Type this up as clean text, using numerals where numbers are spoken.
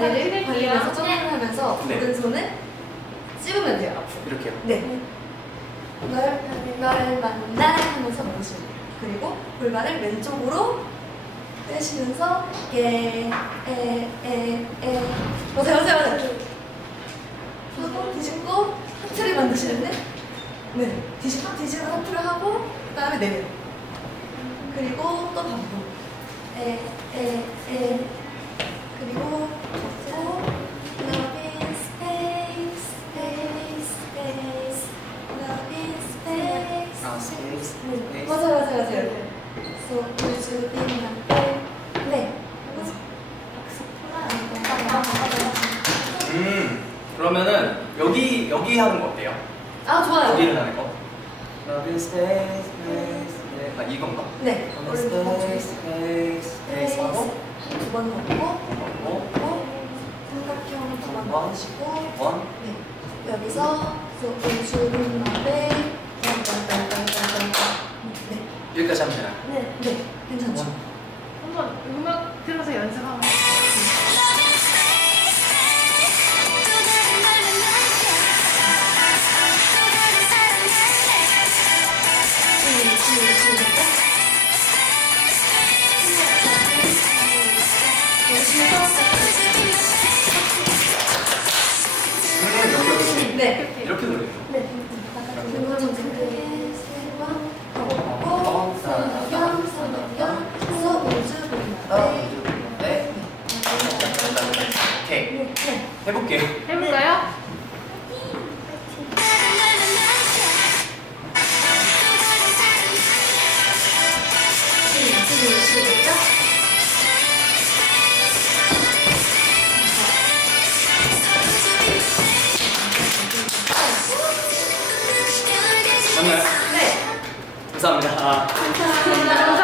다리를 벌리면서 점프를 하면서 네. 오른손을 찝으면 돼요, 앞으로. 이렇게요? 네. 널 만나 하면서 멈추면 돼요. 그리고 골반을 왼쪽으로 빼시면서 맞아요. 하고 뒤집고 하트를 만드시는데 네. 뒤집고 하트를 하고 그 다음에 내려요. 그리고 또 반복. 그리고 love in space, space, space, love in space. 아, space, 네. space. 맞아요. So would you be my babe? 네. 그러면은 여기 하는 거 어때요? 아, 좋아요. 여기를 하는 거. Love in space, space. 네. 아, 이건가? 네. space, space, space 하고 두 번 넣고 하고 삼각형 두 번 원. 넣으시고 원. 네. 여기서 so would you be my babe? 네. 여기까지 하면 되나요? 네. 괜찮죠? 한번 음악 들어서 연습하면 여기. 네. 이렇게 노래요. 네. 네. 오케이. 해볼게요. 해볼까요? 맞나요? 네. 감사합니다. 감사합니다.